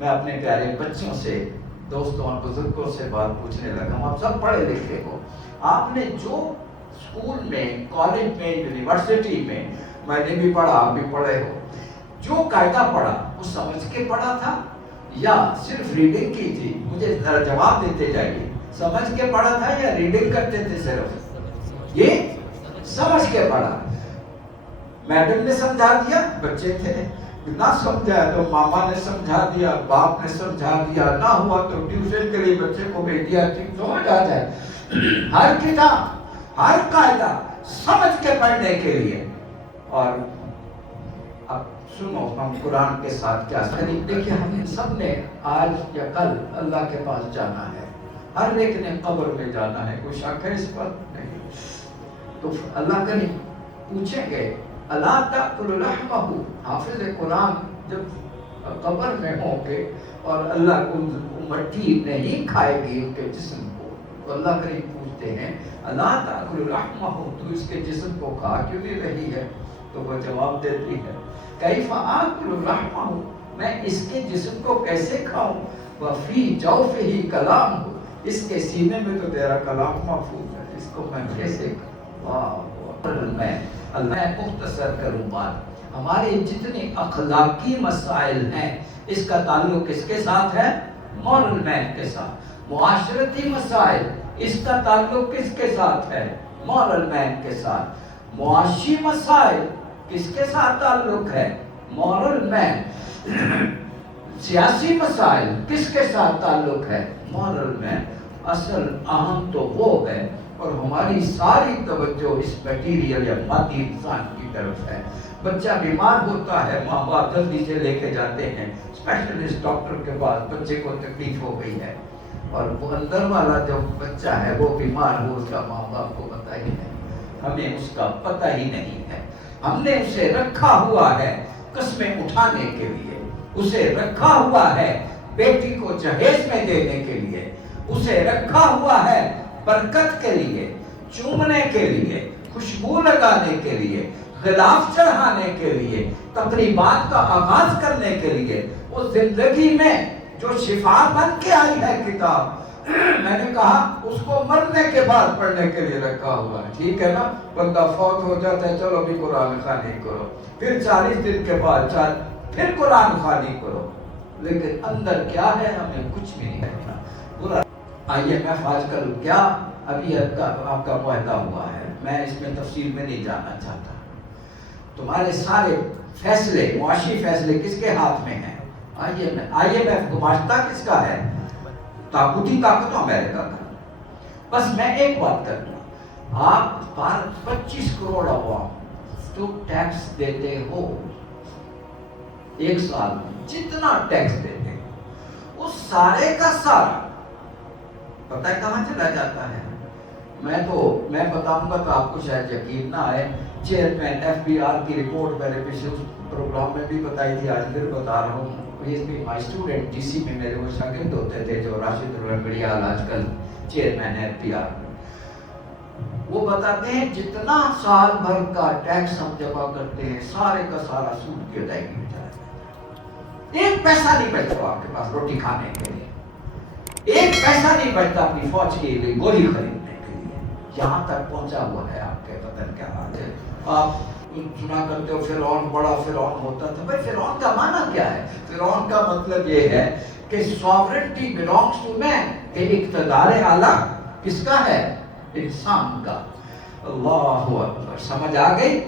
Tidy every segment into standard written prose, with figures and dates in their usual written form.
میں اپنے پیارے بچوں سے، دوستوں اور بزرگوں سے بات پوچھنے لگا ہوں. آپ سب پڑھے لکھے ہو، آپ نے جو اسکول میں، کالج میں، یونیورسٹی میں نے بھی پڑھا، آپ بھی پڑھے ہو، جو قاعدہ پڑھا وہ سمجھ کے پڑھا تھا یا صرف ریڈنگ کی تھی؟ مجھے ذرا جواب دیتے جائیے. سمجھ کے پڑھا تھا یا ریڈنگ کرتے تھے صرف؟ یہ سمجھ کے پڑھا. میڈم نے سمجھا دیا، بچے تھے، نہ سمجھا تو ماما نے سمجھا دیا، باپ نے سمجھا دیا، نہ ہوا تو ٹیوشن کے لیے بچے کو بھیج دیا. سمجھ آ جائے ہر کتاب، ہر قاعدہ سمجھ کے پڑھنے کے لیے. اور اب سنو ہم قرآن کے ساتھ کیا کریں. دیکھیں ہم سب نے آج یا کل اللہ کے پاس جانا ہے، ہر ایک نے قبر میں جانا ہے، کوئی شک ہے اس پر؟ نہیں. تو اللہ کریم پوچھیں گے اللہ تأکل لحمہ، حافظ قرآن جب قبر میں ہوں گے اور اللہ کو مٹی نہیں کھائے گی ان کے جسم کو، تو اللہ کریم پوچھتے ہیں اللہ تأکل لحمہ، تو اس کے جسم کو کھا کیوں نہیں رہی ہے؟ تو وہ جواب دیتی ہے کیف آکل لحمہ، میں اس کے جسم کو کیسے کھاؤں؟ وفی جوفہ کلام، اس کے سینے میں تو تیرا کلام محفوظ ہے، اس کو میں کیسے کھاؤں؟ میں مختصر کروں بات. ہمارے جتنے اخلاقی مسائل ہیں اس کا تعلق کس کے ساتھ ہے؟ مورل مین کے ساتھ. معاشرتی مسائل اس کا تعلق کس کے ساتھ ہے؟ مورل مین کے ساتھ. معاشی مسائل کس کے ساتھ تعلق ہے؟ مورل مین. سیاسی مسائل کس کے ساتھ تعلق ہے؟ مورل مین. اصل اہم تو وہ ہے، اور ہماری ساری توجہ اس میٹیریل یا مادی انسان کی طرف ہے. بچہ بیمار ہوتا ہے، ماں باپ جلدی سے لے کے جاتے ہیں اسپیشلسٹ ڈاکٹر کے پاس، بچے کو تکلیف ہو گئی ہے، اور وہ اندر والا جو بچہ ہے وہ بیمار ہو، اس کا ماں باپ کو پتہ ہی نہیں، ہمیں اس کا پتہ ہی نہیں ہے. ہم نے اسے رکھا ہوا ہے قسمیں اٹھانے کے لیے، اسے رکھا ہوا ہے بیٹی کو جہیز میں دینے کے لیے، اسے رکھا ہوا ہے برکت کے لیے، چومنے کے لیے، خوشبو لگانے کے لیے، غلاف چڑھانے کے لیے، تقریبات کا آغاز کرنے کے لیے. اس زندگی میں جو شفا بن کے آئی ہے کتاب، میں نے کہا اس کو مرنے کے بعد پڑھنے کے لیے رکھا ہوا ہے. ٹھیک ہے نا، بندہ فوت ہو جاتا ہے، چلو بھی قرآن خوانی کرو، پھر 40 دن کے بعد پھر قرآن خوانی کرو، لیکن اندر کیا ہے ہمیں کچھ بھی نہیں پتا. IMF آج کل کیا ابھی آپ کا معاہدہ ہوا ہے، میں اس میں تفصیل میں نہیں جانا چاہتا. تمہارے سارے فیصلے، معاشی فیصلے کس کے ہاتھ میں ہیں؟ IMF گماشتہ کس کا ہے؟ طاقتی طاقت امریکہ کا. بس میں ایک بات کروں، آپ 25 کروڑ عوام جو ٹیکس دیتے ہو ایک سال میں، جتنا ٹیکس دیتے ہو اس سارے کا سارا پتہ ہے کہاں چلا جاتا ہے؟ میں بتاؤں گا تو آپ کو شاید یقین نہ آئے. چیئرمین FBR کی رپورٹ میں نے پچھلے پروگرام میں بھی بتائی تھی، آج پھر بتا رہا ہوں. مائی اسٹوڈنٹ DC میں میرے وہ شاگرد ہوتے تھے جو راشد الرنگڑیال آج کل چیئرمین ہے FBR. وہ بتاتے ہیں جتنا سال بھر کا ٹیکس ہم جمع کرتے ہیں سارے کا سارا سود کی ادائیگی میں چلا جاتا ہے. ایک پیسہ نہیں بچتا آپ کے پاس روٹی کھانے کے لیے، ایک پیسہ نہیں بچتا اپنی فوج کے لیے گولی خریدنے کے لیے. یہاں تک پہنچا ہوا ہے آپ کے وطن کیا حال ہے. آپ سنا کرتے ہو فرعون بڑا فرعون ہوتا تھا. بھائی فرعون کا معنی کیا ہے؟ فرعون کا مطلب یہ ہے کہ سوورنٹی belongs to man، کہ اقتدار اعلیٰ کس کا ہے؟ انسان کا. اللہ اکبر. سمجھ آ گئی؟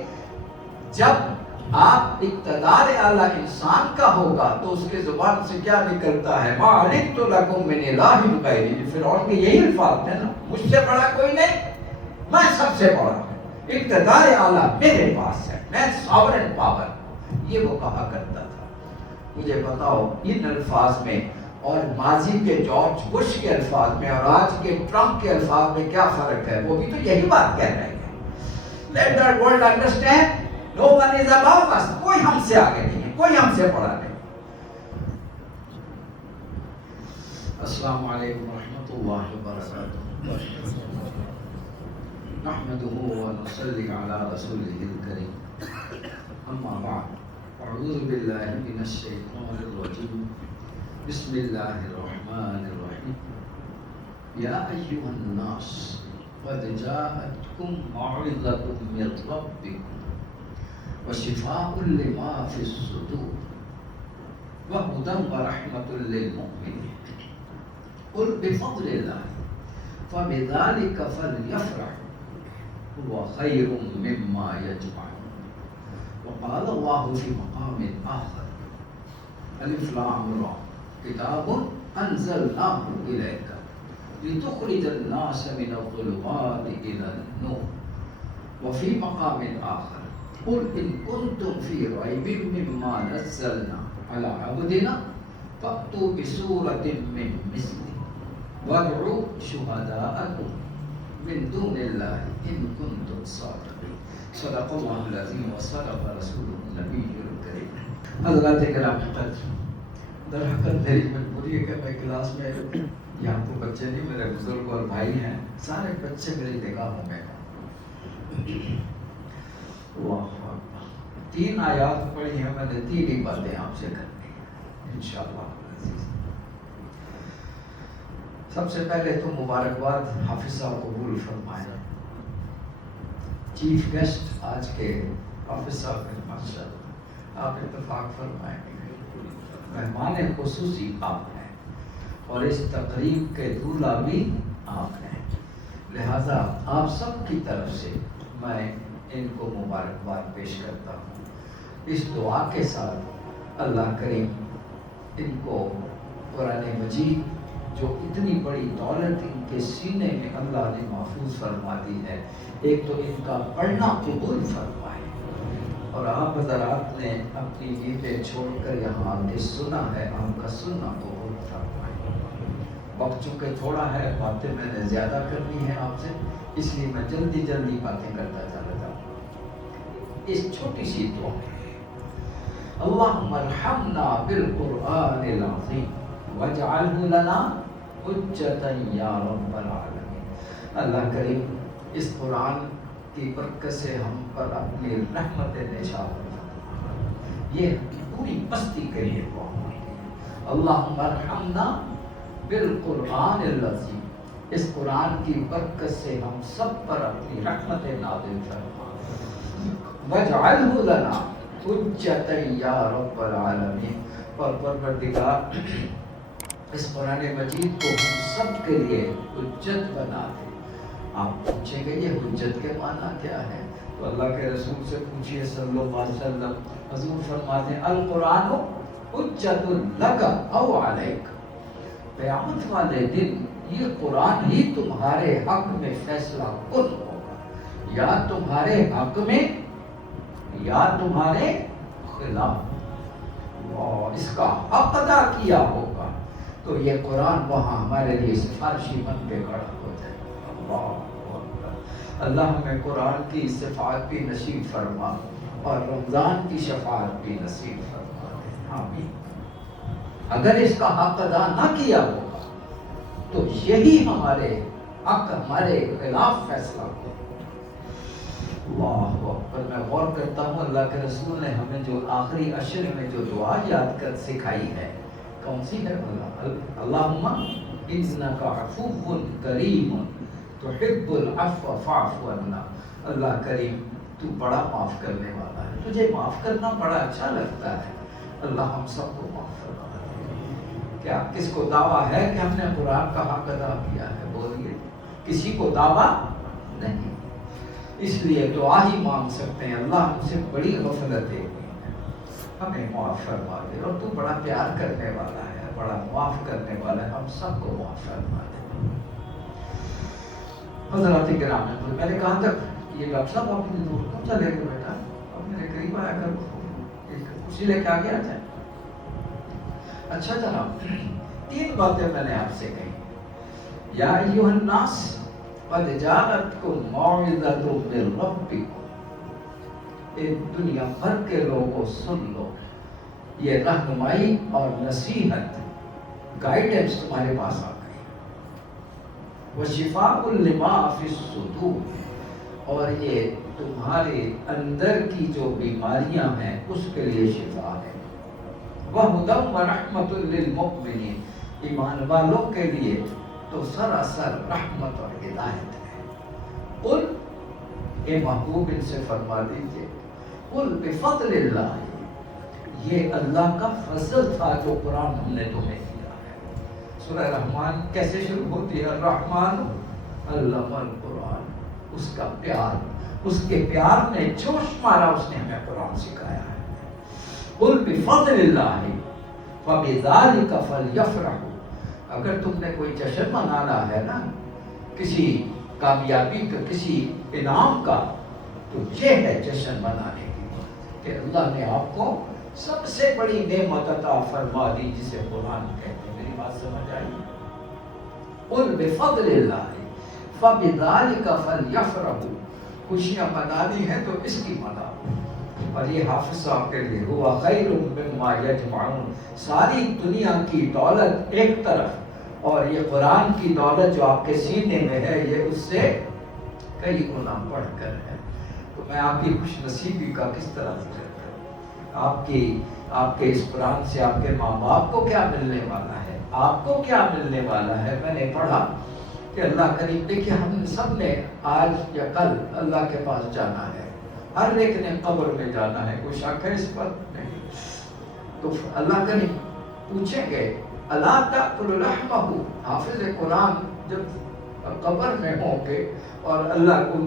جب آپ اقتدار اعلیٰ انسان کا ہوگا تو اس کے زبان سے کیا نکلتا ہے؟ ما علمت لکم من الہ غیری. فرعون کے یہی الفاظ ہیں نا، مجھ سے بڑا کوئی نہیں، میں سب سے بڑا ہوں، اقتدار اعلیٰ میرے پاس ہے، میں ساورن پاور. یہ وہ کہا کرتا تھا. مجھے بتاؤ ان الفاظ میں اور ماضی کے جارج بش کے الفاظ میں اور آج کے ٹرمپ کے الفاظ میں کیا فرق ہے؟ وہ بھی تو یہی بات کہہ رہے ہیں. Let the world understand no one is above us. کوئی ہم سے آگے نہیں ہے، کوئی ہم سے بڑا نہیں. السلام علیکم ورحمۃ اللہ وبرکاتہ. نحمده ونصلي على رسوله الكريم. اما بعد، اعوذ باللہ من الشیطان الرجیم. بسم اللہ الرحمن الرحیم. یا ایھا الناس قد جاءتکم موعظۃ من ربکم وشفاء لما فی الصدور وہدی ورحمۃ للمؤمنین قل بفضل اللہ فبذلک فلیفرحوا هو خیر مما یجمعون. وقال اللہ فی مقام آخر الف لام را کتاب انزلناه الیک لتخرج الناس من الظلمات الى النور. وفي مقام آخر قل إن كنتم في ريب مما نزلنا على عبدنا فأتوا بسورة من مثله وادعوا شهداءكم من دون الله إن كنتم صادقين. صدق الله العظيم وصدق رسوله النبي الكريم. حضرات کرام در حقیقت میری مجبوری ہے کہ میں کلاس میں یہاں تو بچے نہیں، میرے بزرگ اور بھائی ہیں، سارے بچے میری نگاہوں میں ہیں. تین آیات پڑھی ہیں میں نے، تین ہی باتیں آپ سے کرنی ہیں انشاءاللہ. سب سے پہلے تو مبارکباد حافظ صاحب قبول فرمائیں. چیف گیسٹ آج کے حافظ صاحب ہیں، ماشاءاللہ آپ اتفاق فرمائیں. مہمان خصوصی آپ ہیں اور اس تقریب کے دولہا بھی آپ ہیں، لہذا آپ سب کی طرف سے میں ان کو مبارکباد پیش کرتا ہوں. اس دعا کے ساتھ اللہ کریم ان کو قرآن مجید جو اتنی بڑی دولت ان کے سینے میں اللہ نے محفوظ فرما دی ہے، ایک تو ان کا پڑھنا قبول فرمائے، اور آپ حضرات نے اپنی نیتیں چھوڑ کر یہاں آ کے سنا ہے، آپ کا سننا قبول فرمائے. وقت چونکہ تھوڑا ہے، باتیں میں نے زیادہ کرنی ہے آپ سے، اس لیے میں جلدی جلدی باتیں کرتا چلا جاؤں. اس چھوٹی سی دعا اللہم ارحمنا بالقرآن العظیم واجعلہ لنا حجتا یا رب العالمین. اللہ کریم اس قرآن کی برکت سے ہم پر اپنی رحمت نشان فرما. یہ پوری بستی کے لیے دعا ہے. اللہم ارحمنا بالقرآن العظیم، اس قرآن کی برکت سے ہم سب پر اپنی رحمت نازل فرما. وَاجْعَلْهُ لَنَا حُجَّةً يَا رَبَّ الْعَالَمِينَ. اور پروردگار اس قرآن مجید کو ہم سب کے لیے حجت بنا دے. آپ پوچھیں گے یہ حجت کے معنی کیا ہے؟ تو اللہ کے رسول سے پوچھئے صلی اللہ علیہ وسلم. حضور فرماتے ہیں القرآن حجت لک او علیک. قیامت والے دن یہ قرآن ہی تمہارے حق میں فیصلہ کن ہوگا، یا تمہارے حق میں یا تمہارے خلاف، اور اس کا حق ادا کیا ہوگا تو یہ قرآن وہاں ہمارے لیے سفارشی بن کے کھڑا ہو جائے گا. اللہ اکبر. اللہ ہمیں قرآن کی شفاعت بھی نصیب فرما اور رمضان کی شفاعت بھی نصیب فرما. آمین. اگر اس کا حق ادا نہ کیا ہوگا تو یہی ہمارے حق ہمارے خلاف فیصلہ ہوگا. اللہ اکبر. میں غور کرتا ہوں اللہ کے رسول نے ہمیں جو آخری عشر میں جو دعا یاد کر سکھائی ہے، کون سی ہے؟ اللہم انک عفو کریم تحب العفو فاعف عنا. اللہ کریم تو بڑا معاف کرنے والا ہے، تجھے معاف کرنا بڑا اچھا لگتا ہے. اللہ ہم سب کو معاف فرما. کیا کس کو دعویٰ ہے کہ ہم نے قرآن کا حق ادا کیا ہے؟ بولیے. کسی کو دعویٰ نہیں. اس لیے دعا ہی مانگ سکتے ہیں اللہ ہم سے بڑی غفلتیں ہوئی ہیں، ہمیں معاف فرما دے. اور تو بڑا پیار کرنے والا ہے، بڑا معاف کرنے والا ہے، ہم سب کو معاف فرما دے. حضرات کرام میں نے کہا تک یہ ڈاکٹر صاحب اپنی دور کیوں چلے گئے بیٹا؟ اب میرے قریب آیا کر کرسی لے کے آ گیا تھا. اچھا جناب، تین باتیں میں نے آپ سے کہی. یا ایھا الناس قد جاءتکم موعظۃ من ربکم. دنیا بھر کے لوگوں سن لو، یہ رہنمائی اور نصیحت، گائیڈنس تمہارے پاس آ گئی. وشفاء لما فی الصدور، اور یہ تمہارے اندر کی جو بیماریاں ہیں اس کے لیے شفا ہے. وَهُدًى وَرَحْمَةٌ لِّلْمُؤْمِنِينَ، ایمان والوں کے لیے تو سراسر رحمت اور ہدایت ہے۔ قل، اے محبوب ان سے فرما دیجئے، قل بفضل اللہ، یہ اللہ کا فضل تھا جو قرآن ہم نے تمہیں دیا ہے۔ سورہ رحمان کیسے شروع ہوتی ہے؟ الرحمن علم القرآن، اس کا پیار، اس کے پیار نے جوش مارا، اس نے ہمیں قرآن سکھایا ہے۔ قل بفضل اللہ فبذلک فلیفرحوا، اگر تم نے کوئی جشن منانا ہے نا کسی کامیابی کا، کسی انعام کا، تو یہ ہے جشن منانے کی بات کہ اللہ نے آپ کو سب سے بڑی نعمت عطا فرما دی، جسے قرآن کہتے ہیں۔ میری بات سمجھ آئی؟ قل بفضل اللہ فبذلک فلیفرحوا، خوشیاں منانی ہیں تو اس کی مناؤ۔ اور یہ حافظ صاحب کے لیے ہوا خیر مما یجمعون، ساری دنیا کی دولت ایک طرف اور یہ قرآن کی دولت جو آپ کے سینے میں ہے یہ اس سے کئی گنا بڑھ کر ہے۔ تو میں آپ کی خوش نصیبی کا کس طرح ذکر کروں؟ آپ کے اس قرآن سے آپ کے ماں باپ کو کیا ملنے والا ہے، آپ کو کیا ملنے والا ہے۔ میں نے پڑھا کہ اللہ کریم، دیکھیے ہم سب نے آج یا کل اللہ کے پاس جانا ہے، ہر ایک نے قبر میں جانا ہے، کوئی شک ہے اس پر؟ نہیں۔ تو اللہ کریم پوچھیں گے الا تأکل لحمہ، حافظ قرآن جب قبر میں ہوں گے اور اللہ کو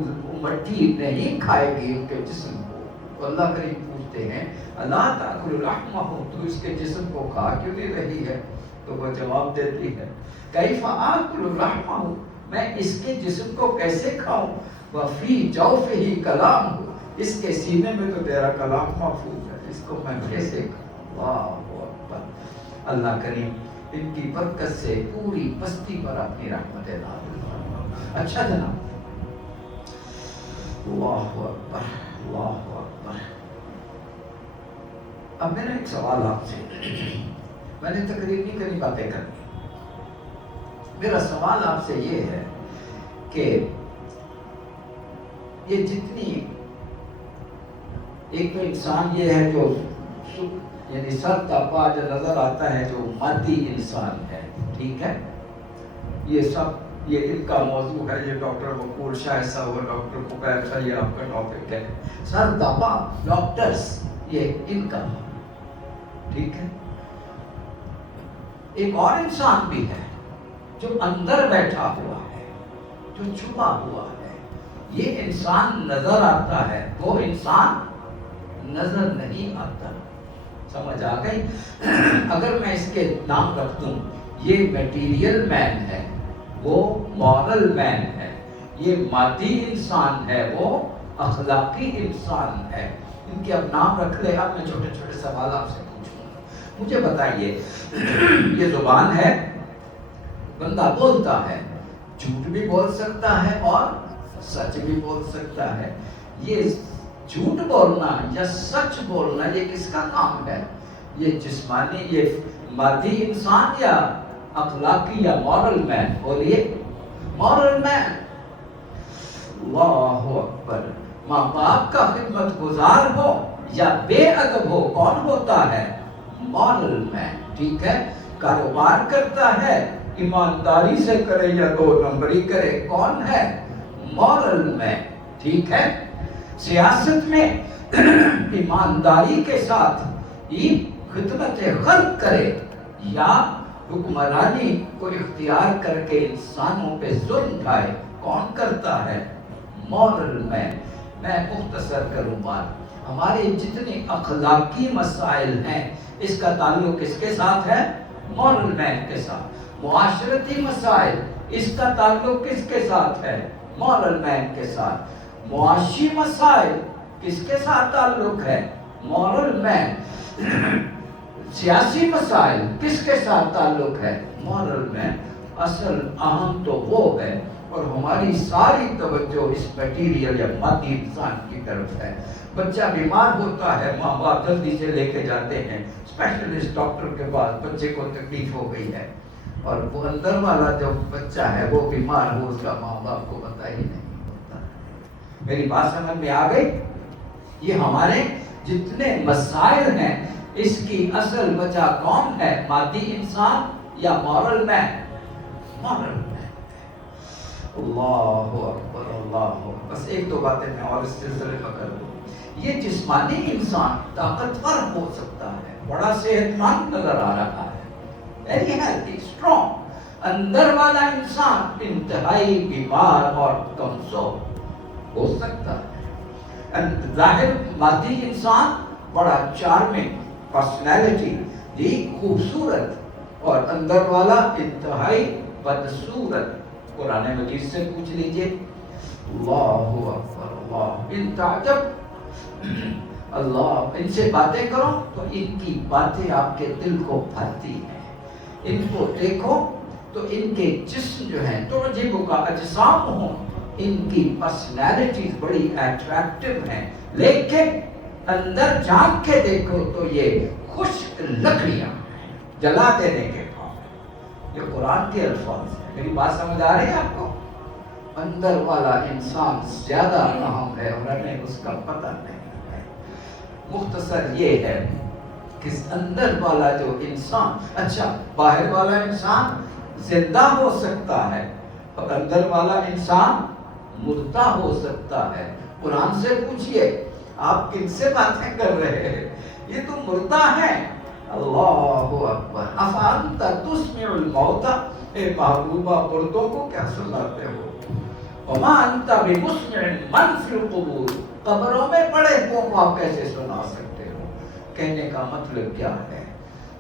مٹی نہیں کھائے گی ان کے جسم کو، تو اللہ کریم پوچھتے ہیں الا تأکل لحمہ، تو اس کے جسم کو کھا کیوں نہیں رہی ہے؟ تو وہ جواب دیتی ہے کیف آکل لحمہ، میں اس کے جسم کو کیسے کھاؤں، وفی جوفہ کلام، اس کے سینے میں تو تیرا کلام محفوظ ہے، اس کو میں کیسے کھاؤں؟ اللہ اکبر۔ اللہ کریم ان کی برکت سے پوری بستی پر اپنی رحمت نازل فرما۔ اچھا جناب، اللہ اکبر، اللہ اکبر۔ اب میرا ایک سوال آپ سے، میں نے تقریر نہیں کری، باتیں کرنی۔ میرا سوال آپ سے یہ ہے کہ یہ جتنی، ایک تو انسان یہ ہے جو یعنی سر تپا جو نظر آتا ہے، جو مادی انسان ہے، ٹھیک ہے، یہ سب یہ ان کا موضوع ہے، یہ ڈاکٹر وقور شاہ صاحب اور ڈاکٹر قبیر صاحب، یہ آپ کا ٹاپک ہے، سر تپا ڈاکٹرز، یہ ان کا، ٹھیک ہے۔ ایک اور انسان بھی ہے جو اندر بیٹھا ہوا ہے، جو چھپا ہوا ہے، یہ انسان نظر آتا ہے، وہ انسان نظر نہیں آتا۔ سمجھ آ گئی؟ اگر میں اس کے نام رکھ دوں، یہ میٹیریل مین ہے، وہ مورل مین ہے، یہ مادی انسان ہے، وہ اخلاقی انسان ہے، ان کے اب نام رکھ لے۔ اب میں چھوٹے چھوٹے سوال آپ سے پوچھوں گا، مجھے بتائیے، یہ زبان ہے، بندہ بولتا ہے، جھوٹ بھی بول سکتا ہے اور سچ بھی بول سکتا ہے، یہ جھوٹ بولنا یا سچ بولنا یہ کس کا کام ہے؟ یہ جسمانی، یہ مادی انسان یا اخلاقی یا مورل مین؟ بولیے، مورل مین۔ اللہ اکبر۔ ماں باپ کا خدمت گزار ہو یا بے ادب ہو، کون ہوتا ہے؟ مورل مین، ٹھیک ہے۔ کاروبار کرتا ہے، ایمانداری سے کرے یا 2 نمبری کرے، کون ہے؟ مورل مین، ٹھیک ہے۔ سیاست میں ایمانداری کے ساتھ خدمت خلق کرے یا حکمرانی کو اختیار کر کے انسانوں پہ ظلم ڈھائے، کون کرتا ہے؟ مورل مین۔ میں مختصر کروں بات، ہمارے جتنے اخلاقی مسائل ہیں اس کا تعلق کس کے ساتھ ہے؟ مورل مین کے ساتھ۔ معاشرتی مسائل، اس کا تعلق کس کے ساتھ ہے؟ مورل مین کے ساتھ۔ معاشی مسائل کس کے ساتھ تعلق ہے؟ مورل مین۔ سیاسی مسائل کس کے ساتھ تعلق ہے؟ مورل مین۔ اصل اہم تو وہ ہے، اور ہماری ساری توجہ اس میٹیریل یا مادی انسان کی طرف ہے۔ بچہ بیمار ہوتا ہے، ماں باپ جلدی سے لے کے جاتے ہیں اسپیشلسٹ ڈاکٹر کے پاس، بچے کو تکلیف ہو گئی ہے، اور وہ اندر والا جو بچہ ہے وہ بیمار ہو، اس کا ماں باپ کو پتہ ہی نہیں ہوتا۔ میری بات سمجھ میں آ گئی؟ یہ ہمارے جتنے مسائل ہیں اس کی اصل وجہ کون ہے؟ مادی انسان یا مورل مین؟ مورل مین۔ اللہ اکبر، اللہ اکبر۔ بس ایک دو باتیں میں اور اس سلسلے میں کر دوں۔ یہ جسمانی انسان طاقتور ہو سکتا ہے، بڑا صحت مند نظر آ رہا ہے، ویری ہیلتھی، اسٹرانگ۔ اندر والا انسان انتہائی بیمار اور کمزور ہو سکتا ہے۔ ظاہر مادی انسان بڑا چارمنگ پرسنالٹی، جی خوبصورت، اور اندر والا انتہائی بدصورت۔ قرآن مجید سے پوچھ لیجئے۔ اللہ اکبر، اللہ، ان تعجب، اللہ، ان سے باتیں کرو تو ان کی باتیں آپ کے دل کو بھرتی ہیں۔ ان کو دیکھو تو ان کے جسم جو ہیں تعجب کا اجسام ہوں، ان کی پرسنالٹیز بڑی اٹریکٹیو ہیں، لیکن اندر جھانک کے دیکھو تو یہ خشک لکڑیاں جلا دینے کے کام۔ یہ قرآن کے الفاظ ہیں، میری بات سمجھ آ رہی ہے آپ کو؟ اندر والا انسان زیادہ اہم ہے اور ہمیں اس کا پتہ نہیں ہے۔ مختصر یہ ہے کہ اندر والا جو انسان، اچھا باہر والا انسان زندہ ہو سکتا ہے اور اندر والا انسان مردہ ہو سکتا ہے۔ قرآن سے پوچھئے آپ کن سے باتیں کر رہے ہیں؟ یہ تو مردہ ہیں۔ اللہ اکبر، افانت تسمع الموتى، اے محبوبہ مردوں کو کیا سناتے ہو؟ وما انت بمسمع من فی القبور، قبروں میں پڑے ہوں کو آپ کیسے سنا سکتے ہو؟ کہنے کا مطلب کیا ہے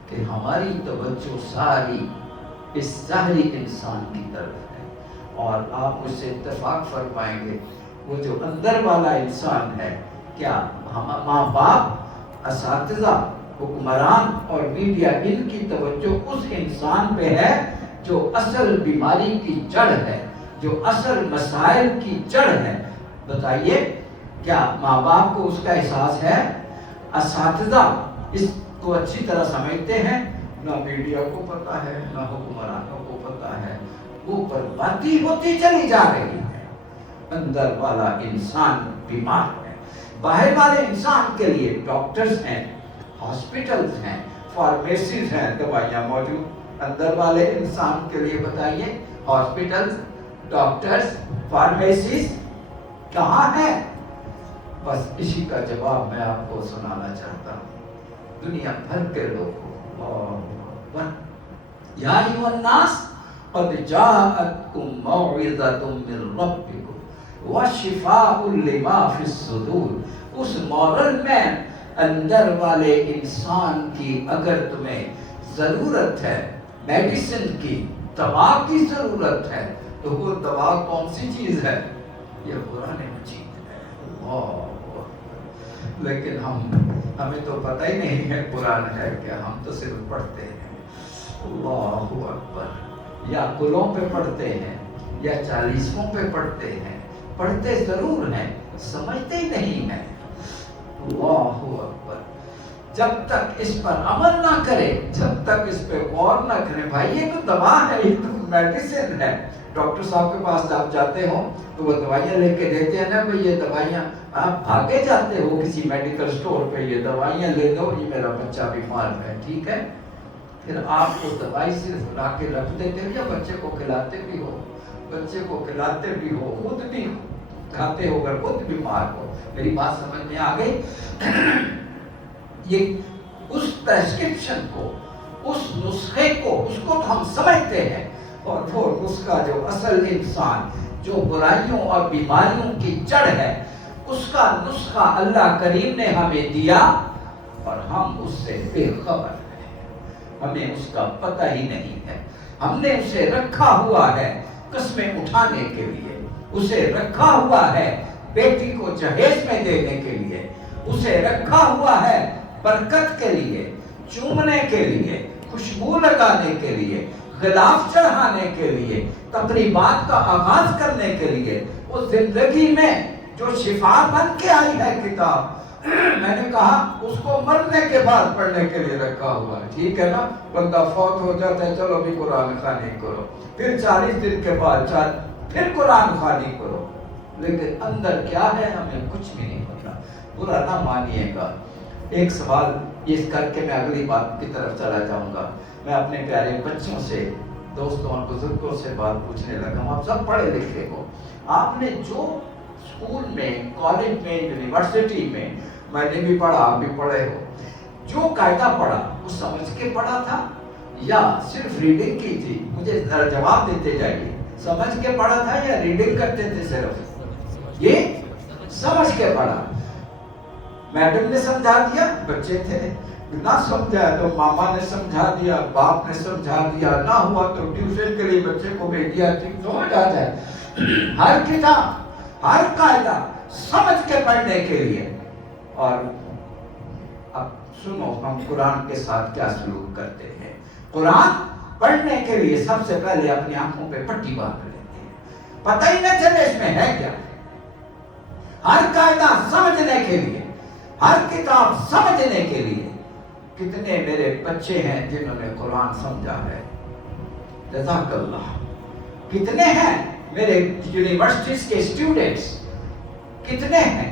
کہ ہماری توجہ ساری اس ظاہری انسان کی طرف ہے، اور آپ مجھ سے اتفاق فرمائیں گے وہ جو اندر والا انسان ہے، کیا ماں باپ، اساتذہ، حکمران اور میڈیا، ان کی توجہ اس انسان پہ ہے جو اصل بیماری کی جڑ ہے، جو اصل مسائل کی جڑ ہے؟ بتائیے، کیا ماں باپ کو اس کا احساس ہے؟ اساتذہ اس کو اچھی طرح سمجھتے ہیں؟ نہ میڈیا کو پتہ ہے، نہ حکمرانوں کو پتہ ہے، وہ بربادی ہوتی چلی جا رہی ہے۔ اندر والا انسان بیمار ہے۔ باہر والے انسان کے لیے ڈاکٹرز ہیں، ہاسپٹلز ہیں، فارمیسیز ہیں، دوائیاں موجود۔ اندر والے انسان کے لیے بتائیے، ہاسپٹلز، ڈاکٹرز، فارمیسیز کہاں ہیں؟ بس اسی کا جواب میں آپ کو سنانا چاہتا ہوں۔ دنیا بھر کے لوگوں، یا ایھا الناس قد جاءتکم موعظۃ من ربکم وشفاء لما فی الصدور۔ اس مورل میں اندر والے انسان کی اگر تمہیں ضرورت ہے، میڈیسن کی، دوا کی ضرورت ہے، تو وہ دوا کون سی چیز ہے؟ یہ قرآن مجید ہے۔ اللہ، لیکن ہمیں تو پتہ ہی نہیں ہے قرآن ہے کیا، ہم تو صرف پڑھتے ہیں۔ اللہ اکبر، یا کلوں پہ پڑھتے ہیں یا چالیسوں پہ پڑھتے ہیں، پڑھتے ضرور ہیں، سمجھتے ہی نہیں ہیں۔ اللہ اکبر، جب تک اس پر عمل نہ کرے، جب تک اس پہ غور نہ کرے، بھائی یہ تو دوا ہے، یہ تو میڈیسن ہے۔ ڈاکٹر صاحب کے پاس آپ جاتے ہو تو وہ دوائیاں لے کے دیتے ہیں نا، بھئی یہ دوائیاں، آپ بھاگے جاتے ہو کسی میڈیکل سٹور پہ، یہ دوائیاں لے دو، یہ میرا بچہ بیمار ہے، ٹھیک ہے؟ پھر آپ اس دوائی صرف لا کے رکھ دیتے ہو یا بچے کو کھلاتے بھی ہو؟ بچے کو کھلاتے بھی ہو، خود بھی کھاتے ہو اگر خود بیمار ہو۔ میری بات سمجھ میں آ گئی؟ یہ اس پریسکرپشن کو، اس نسخے کو، اس کو تو ہم سمجھتے ہیں، اور وہ نسخہ جو اصل انسان، جو برائیوں اور بیماریوں کی جڑ ہے، اس کا نسخہ اللہ کریم نے ہمیں دیا اور ہم اس سے بے خبر ہیں، ہمیں اس کا پتہ ہی نہیں ہے۔ ہم نے اسے رکھا ہوا ہے قسمیں اٹھانے کے لیے، اسے رکھا ہوا ہے بیٹی کو جہیز میں دینے کے لیے، اسے رکھا ہوا ہے برکت کے لیے، چومنے کے لیے، خوشبو لگانے کے لیے، غلاف چڑھانے کے لیے، تقریبات کا آغاز کرنے کے لیے۔ اس زندگی میں جو شفا بن کے آئی ہے کتاب، میں نے کہا اس کو مرنے کے بعد پڑھنے کے لیے رکھا ہوا ہے، ٹھیک ہے نا؟ بندہ فوت ہو جاتا ہے، چلو بھی قرآن خوانی کرو، پھر 40 دن کے بعد پھر قرآن خوانی کرو، لیکن اندر کیا ہے ہمیں کچھ بھی نہیں پتا۔ برا نہ مانیے گا، ایک سوال یہ کر کے میں اگلی بات کی طرف چلا جاؤں گا. میں اپنے پیارے بچوں سے، دوستوں اور بزرگوں سے بات پوچھنے لگا ہوں. آپ سب پڑھے لکھے ہو، آپ نے جو اسکول میں، کالج میں، یونیورسٹی میں نے بھی پڑھا، آپ بھی پڑھے ہو، جو قاعدہ پڑھا وہ سمجھ کے پڑھا تھا یا صرف ریڈنگ کی تھی؟ مجھے ذرا جواب دیتے جائیے. سمجھ کے پڑھا تھا یا ریڈنگ کرتے تھے صرف؟ یہ سمجھ کے پڑھا. میڈم نے سمجھا دیا، بچے تھے، نہ سمجھا تو ماما نے سمجھا دیا، باپ نے سمجھا دیا، نہ ہوا تو ٹیوشن کے لیے بچے کو بھیج دیا. سمجھ آ جائے. ہر کتاب، ہر قاعدہ سمجھ کے پڑھنے کے لیے. اور اب سنو ہم قرآن کے ساتھ کیا سلوک کرتے ہیں. قرآن پڑھنے کے لیے سب سے پہلے اپنی آنکھوں پہ پٹی باندھ لیتے ہیں، پتہ ہی نہ چلے اس میں ہے کیا. ہر قاعدہ سمجھنے کے لیے، ہر کتاب سمجھنے کے لیے. کتنے میرے بچے ہیں جنہوں نے قرآن سمجھا ہے؟ جزاک اللہ. کتنے ہیں میرے یونیورسٹیز کے اسٹوڈنٹس؟ کتنے ہیں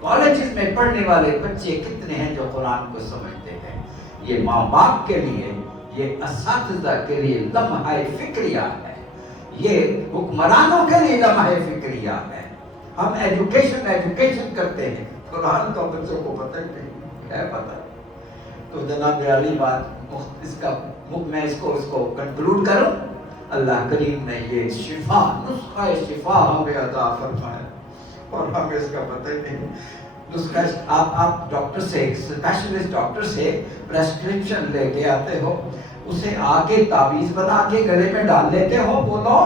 کالجز میں پڑھنے والے بچے؟ کتنے ہیں جو قرآن کو سمجھتے ہیں؟ یہ ماں باپ کے لیے، یہ اساتذہ کے لیے لمحہ فکریہ ہے، یہ حکمرانوں کے لیے لمحہ فکریہ ہے. ہم ایجوکیشن کرتے ہیں، قرآن کا بچوں کو پتہ ہی نہیں ہے. پتہ تو جناب عالی بات، اس کا میں اس کو کنکلوڈ کروں. اللہ کریم نے یہ شفا، نسخہ شفا ہمیں عطا فرمایا اور ہمیں اس کا پتہ ہی نہیں. نسخہ آپ ڈاکٹر سے، اسپیشلسٹ ڈاکٹر سے پریسکرپشن لے کے آتے ہو، اسے آگے تعویذ بنا کے گلے میں ڈال لیتے ہو، بولو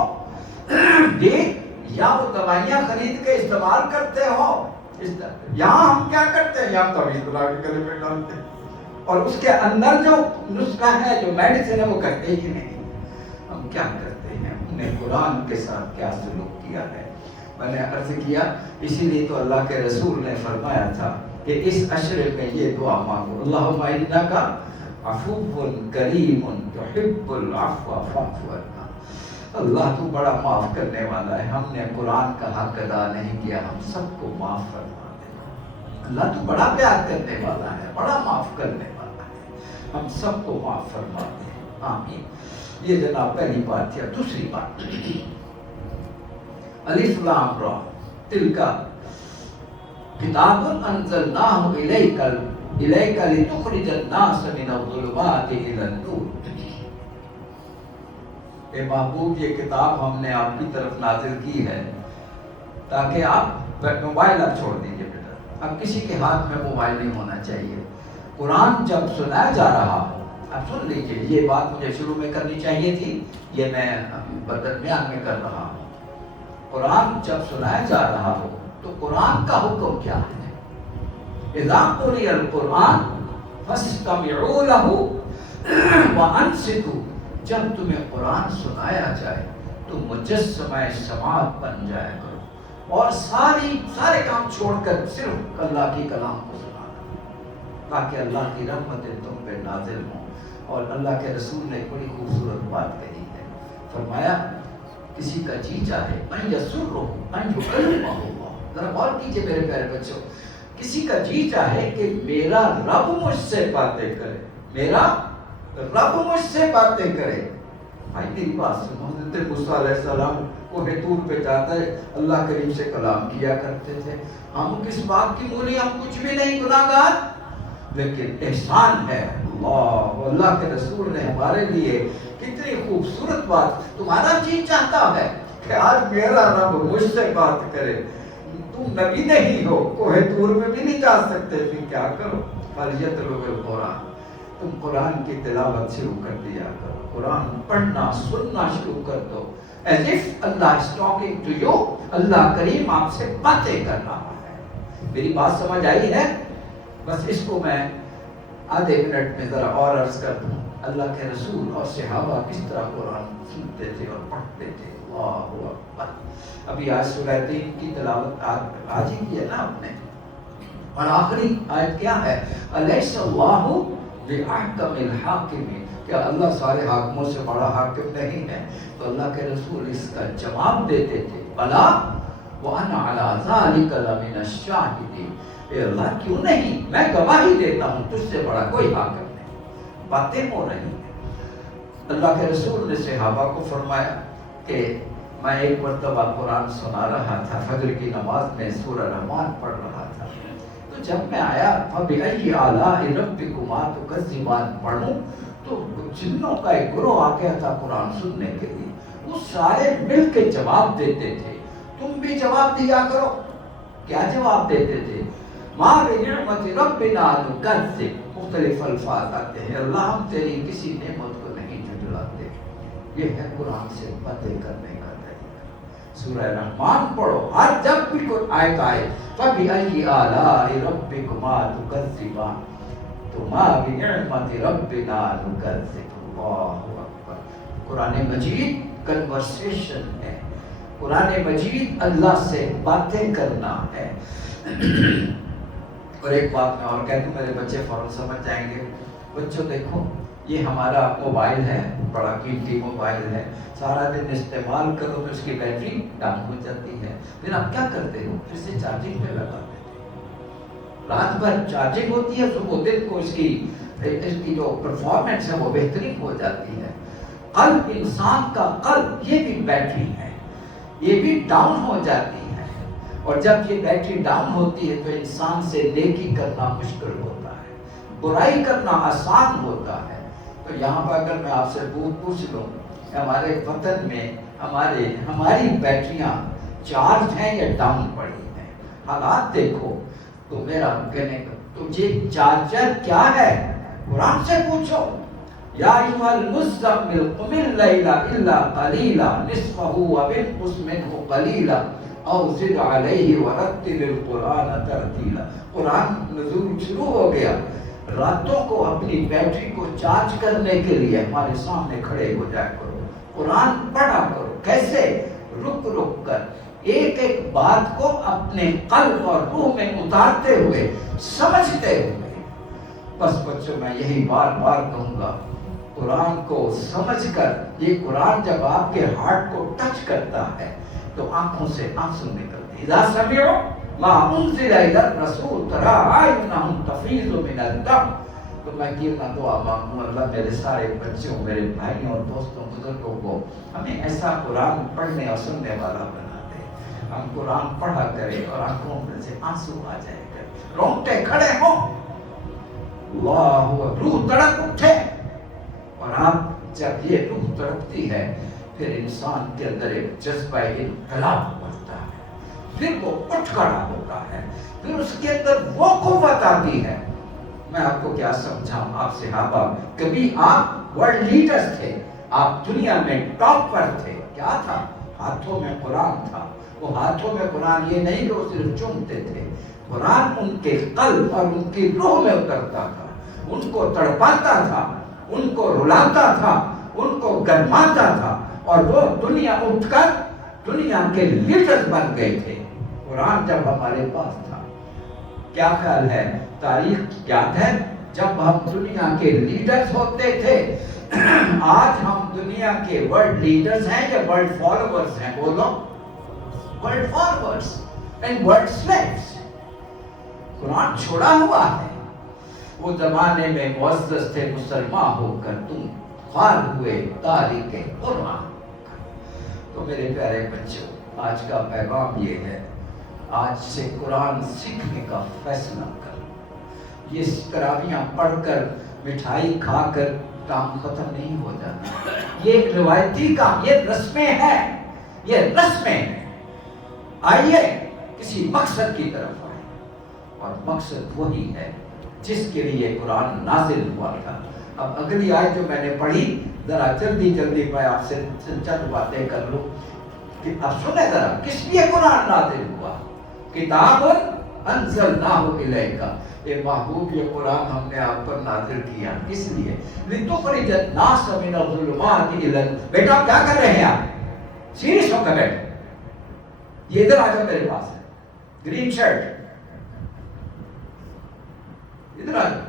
جی، یا وہ دوائیاں خرید کے استعمال کرتے ہو. یہاں ہم کیا کرتے ہیں؟ یہاں تعویذ بنا کے گلے میں ڈالتے ہیں اور اس کے اندر جو نسخہ ہے، جو میڈیسن ہے، وہ کرتے ہی نہیں. ہم کیا کرتے ہیں؟ ہم نے قرآن کے ساتھ کیا سلوک کیا ہے؟ میں نے عرض کیا، اسی لیے تو اللہ کے رسول نے فرمایا تھا کہ اس عشرے میں یہ دعا مانگو، اللہم انک عفو کریم تحب العفو فاعف عنا. اللہ تو بڑا معاف کرنے والا ہے، ہم نے قرآن کا حق ادا نہیں کیا، ہم سب کو معاف فرما دے. اللہ تو بڑا پیار کرنے والا ہے، بڑا معاف کرنے والا ہے، ہم سب کو معاف فرما دے. آمین. یہ جناب پہلی بات تھی. دوسری بات، الف لام را تلک کتاب انزلناہ الیک لتخرج الناس من الظلمات الی النور. اے محبوب، یہ کتاب ہم نے آپ کی طرف نازل کی ہے تاکہ آپ موبائل اب چھوڑ دیجئے بیٹا، اب کسی کے ہاتھ میں موبائل نہیں ہونا چاہیے. قرآن جب سنایا جا رہا ہو، اب سن لیجئے، یہ بات مجھے شروع میں کرنی چاہیے تھی، یہ میں درمیان میں کر رہا ہوں. قرآن جب سنایا جا رہا ہو تو قرآن کا حکم کیا ہے؟ اذا قرئ القرآن فاستمعوا له وانصتوا. جب تمہیں قرآن سنایا جائے تو مجسمہ سماعت بن جائے کرو اور سارے کام چھوڑ کر صرف اللہ کی کلام کو سنانا، تاکہ اللہ کی رحمتیں تم پہ نازل ہوں. اور اللہ کے رسول نے ایک بڑی خوبصورت بات کہی ہے، فرمایا کسی کا جی چاہے ان یسرہ ان یکلمہ اللہ. ذرا غور کیجئے میرے پیارے بچوں، کسی کا جی چاہے کہ میرا رب مجھ سے باتیں کرے، میرا رب مجھ سے باتیں کرے. بھائی میری بات سنو، حضرت موسیٰ علیہ السلام کوہ طور پہ جاتا ہے، اللہ کریم سے کلام کیا کرتے تھے. ہم کس بات کی مولی، ہم کچھ بھی نہیں گناہگار، لیکن احسان ہے اللہ کے رسول نے ہمارے لیے کتنی خوبصورت بات. تمہارا جی چاہتا ہے کہ آج میرا رب مجھ سے بات کرے، تم نبی نہیں ہو، کوہ طور پہ بھی نہیں جا سکتے، پھر کیا کرو؟ فَلْيَتْلُوِ الْقُرْآنَ. تم قرآن کی تلاوت شروع کر دیا کرو، قرآن پڑھنا سننا شروع کر دو. as if Allah is talking to you. اللہ کریم آپ سے باتیں کر رہا ہے. میری بات سمجھ آئی ہے؟ بس اس کو میں آدھے منٹ میں ذرا اور عرض کر دوں. اللہ کے رسول اور صحابہ کس طرح قرآن سنتے تھے اور پڑھتے تھے. اللہ اکبر. ابھی آج سورہ 3 کی تلاوت آج ہی کی ہے نا آپ نے، اور آخری آیت کیا ہے؟ الیس اللہ بِأَحْكَمِ الْحَاكِمِينَ. کیا اللہ سارے حاکموں سے بڑا حاکم نہیں ہے؟ تو اللہ کے رسول اس کا جواب دیتے تھے، بلا وَأَنَا عَلَىٰ ذَلِكَ لَمِنَ الشَّاهِدِينَ. اے اللہ کیوں نہیں، میں گواہی دیتا ہوں تجھ سے بڑا کوئی حاکم نہیں. باتیں ہو رہی ہیں. اللہ کے رسول نے صحابہ کو فرمایا کہ میں ایک مرتبہ قرآن سنا رہا تھا، فجر کی نماز میں سورہ رحمان پڑھ رہا تھا. تو جب میں آیا فَبِأَيِّ آلَاءِ رَبِّكُمَا تُكَذِّبَانِ پڑھوں تو جنوں کا ایک گروہ آ گیا تھا قرآن سننے کے لیے. وہ سارے مل کے جواب دیتے تھے. تم بھی جواب دیا کرو. کیا جواب دیتے تھے؟ مَا بِنِعْمَةِ رَبِّنَا نُكَذِّبُ. مختلف الفاظ آتے ہیں، اللہ ہم تیری کسی نعمت کو نہیں جھٹلاتے. یہ ہے قرآن سے باتیں کرنے کا طریقہ. سورہ رحمان پڑھو، ہر جب بھی کوئی آیت آئے فَبِأَيِّ آلَاءِ رَبِّكُمَا تُكَذِّبَانِ تو مَا بِنِعْمَةِ رَبِّنَا نُكَذِّبُ. اللہ اکبر. قرآن مجید کنورسیشن ہے. قرآن مجید اللہ سے باتیں کرنا ہے. اور ایک بات میں اور کہہ دوں، میرے بچے فوراً سمجھ جائیں گے. بچوں دیکھو، یہ ہمارا موبائل ہے، بڑا قیمتی موبائل ہے. سارا دن استعمال کرو تو اس کی بیٹری ڈاؤن ہو جاتی ہے. پھر آپ کیا کرتے ہو؟ پھر سے چارجنگ پہ لگا دیتے ہو. رات بھر چارجنگ ہوتی ہے، صبح دن کو اس کی جو پرفارمنس ہے وہ بہترین ہو جاتی ہے. قلب، انسان کا قلب، یہ بھی بیٹری ہے، یہ بھی ڈاؤن ہو جاتی ہے. اور جب یہ بیٹری ڈاؤن ہوتی ہے تو انسان سے نیکی کرنا مشکل ہوتا ہے، برائی کرنا آسان ہوتا ہے. تو یہاں پر اگر میں آپ سے پوچھ لوں، ہمارے وطن میں ہماری بیٹریاں چارج ہیں یا ڈاؤن پڑی ہیں؟ حالات دیکھو. تو میرا کہنے کا تجھے چارجر کیا ہے؟ قرآن سے پوچھو. یا ایھا المزمل قم اللیل الا قلیلا نصفہ او انقص منہ قلیلا او زد علیہ ورتل القرآن ترتیلا. قرآن نزول شروع ہو گیا. راتوں کو اپنی بیٹری کو چارج کرنے کے لیے ہمارے سامنے کھڑے ہو جایا کرو، قرآن پڑھا کرو. کیسے؟ رک رک کر، ایک ایک بات کو اپنے قلب اور روح میں اتارتے ہوئے، سمجھتے ہوئے. بس بچوں میں یہی بار بار کہوں گا، قرآن کو سمجھ کر، یہ قرآن جب آپ کے ہارٹ کو ٹچ کرتا ہے تو آنکھوں سے آنسو نکلتے ہیں. اذا سمعوا ما انزل الى الرسول ترى اعینهم تفیض من الدم. تو میں کیوں نہ دعا مانگوں، اللہ میرے سارے بچوں، میرے بھائیوں اور دوستوں، بزرگوں کو ہمیں ایسا قرآن پڑھنے اور سننے والا بنا دے. ہم قرآن پڑھا کریں اور آنکھوں میں سے آنسو آ جائے کریں، رونگٹے کھڑے ہوں، اللہ روح تڑپ اٹھے. اور آپ جب یہ روح تڑپتی ہے پھر انسان کے اندر ایک جذبہ انقلاب بڑھتا ہے، پھر وہ اٹھ کھڑا ہوتا ہے، پھر اس کے اندر وہ قوت آتی ہے. میں آپ کو کیا سمجھاؤں، آپ صحابہ، کبھی آپ ورلڈ لیڈرز تھے، آپ دنیا میں ٹاپ پر تھے. کیا تھا؟ ہاتھوں میں قرآن تھا. وہ ہاتھوں میں قرآن یہ نہیں کہ وہ صرف چومتے تھے، قرآن ان کے قلب اور ان کی روح میں اترتا تھا، ان کو تڑپاتا تھا، ان کو رلاتا تھا، ان کو گرماتا تھا. اور وہ دنیا اٹھ کر دنیا کے لیڈرز بن گئے تھے. قرآن جب ہمارے پاس تھا، کیا خیال ہے، تاریخ یاد ہے جب ہم دنیا کے لیڈرز ہوتے تھے. آج ہم دنیا کے ورلڈ لیڈرز ہیں یا ورلڈ فالوورز ہیں؟ بولو، world followers and world slaves. Quran چھوڑا ہوا ہے. وہ زمانے میں معزز تھے مسلمان ہو کر، تم خوار ہوئے تاریخ قرآن. تو میرے پیارے بچوں، آج کا پیغام یہ ہے، آج سے قرآن سیکھنے کا فیصلہ کر. یہ تراویحاں پڑھ کر، مٹھائی کھا کر کام ختم نہیں ہو جاتا. یہ روایتی کام، یہ رسمیں ہیں، یہ رسمیں ہیں. آئیے کسی مقصد کی طرف آئے، اور مقصد وہی ہے جس کے لیے قرآن نازل ہوا تھا. اب اگلی آیت جو میں نے پڑھی، ذرا جلدی میں آپ سے چند باتیں کر لوں کہ آپ سنیں ذرا کس لیے قرآن نازل ہوا. کتاب انزلناہ الیک، اے محبوب یہ قرآن ہم نے آپ پر نازل کیا اس لیے لتخرج الناس من الظلمات الی النور. بیٹا کیا کر رہے ہیں آپ؟ سیریس ہو کر بیٹھے، یہ ادھر آ جاؤ میرے پاس ہے، گرین شرٹ ادھر آ جاؤ.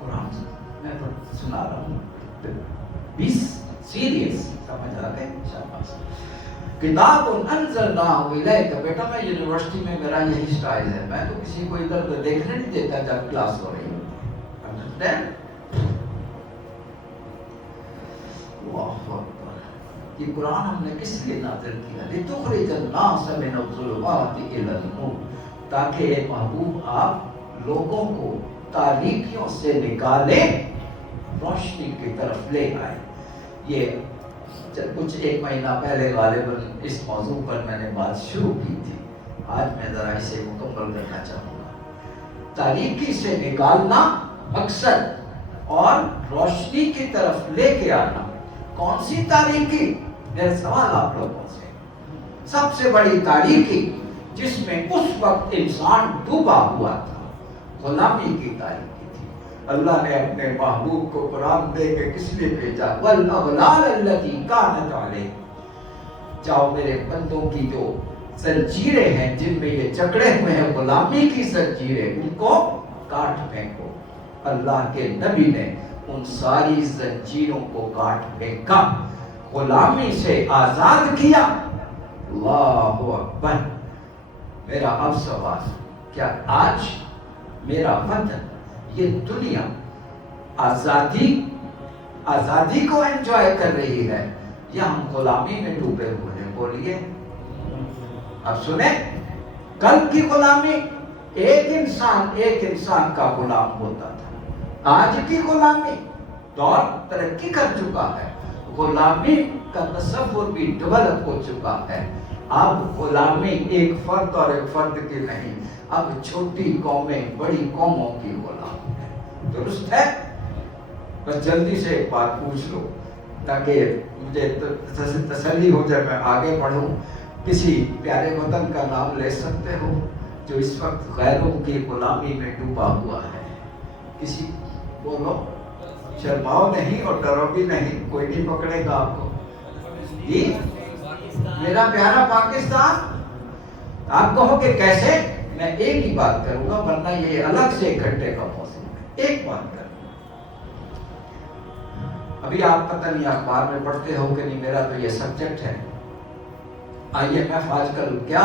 قرآن میں تو سنا رہا ہوں، 20 سیریس سمجھ آ گئے؟ شاباش. کتاب انزلناہ الیک، بیٹا میں یونیورسٹی میں میرا یہی سٹائل ہے، میں تو کسی کو ادھر ادھر دیکھنے نہیں دیتا جب کلاس ہو رہی ہے. انڈرسٹینڈ؟ اللہ اکبر. یہ قرآن ہم نے کس لیے نازل کیا؟ لتخرج الناس من الظلمات الی النور، تاکہ اے محبوب آپ لوگوں کو تاریکیوں سے نکالیں، روشنی کی طرف لے آئے. یہ کچھ ایک مہینہ پہلے غالباً اس موضوع پر میں نے بات شروع کی تھی، آج میں ذرا اسے مکمل کرنا چاہوں گا. تاریکی سے نکالنا مقصد اور روشنی کی طرف لے کے آنا. کون سی تاریکی؟ میرا سوال آپ لوگوں سے. سب سے بڑی تاریکی جس میں اس وقت انسان ڈوبا ہوا تھا، غلامی کی تاریکی. اللہ نے اپنے محبوب کو قرآن دے کے کس لیے بھیجا؟ وَالْأَغْلَالَ الَّتِي كَانَتْ عَلَيْهِمْ، جاؤ میرے بندوں کی جو زنجیریں ہیں جن میں یہ جکڑے ہوئے ہیں، غلامی کی زنجیریں، ان کو کاٹ پھینکو. اللہ کے نبی نے ان ساری زنجیروں کو کاٹ پھینکا، غلامی سے آزاد کیا. اللہ اکبر. میرا اب سوال، کیا آج میرا وطن، یہ دنیا آزادی کو انجوائے کر رہی ہے یا ہم غلامی میں ڈوبے ہوئے ہیں؟ بولیے. اب سنیں، کل کی غلامی ایک انسان کا غلام ہوتا تھا. آج کی غلامی دور ترقی کر چکا ہے، غلامی کا تصور بھی ڈیولپ ہو چکا ہے. اب غلامی ایک فرد اور ایک فرد کی نہیں، اب چھوٹی قومیں بڑی قوموں کی غلام ہے. درست ہے؟ بس جلدی سے ایک بات پوچھ لو تاکہ مجھے تسلی ہو جائے، میں آگے بڑھوں. کسی پیارے وطن کا نام لے سکتے ہو جو اس وقت غیروں کی غلامی میں ڈوبا ہوا ہے؟ کسی بولو، شرماؤ نہیں اور ڈرو بھی نہیں، کوئی نہیں پکڑے گا آپ کو. جی میرا پیارا پاکستان. آپ کہو کہ کیسے؟ میں ایک ہی بات کروں گا ورنہ یہ الگ سے ایک گھنٹے کا موضوع ہے. ایک بات کروں. ابھی آپ پتہ نہیں اخبار میں پڑھتے ہو کہ نہیں، میرا تو یہ سبجیکٹ ہے. IMF آج کل کیا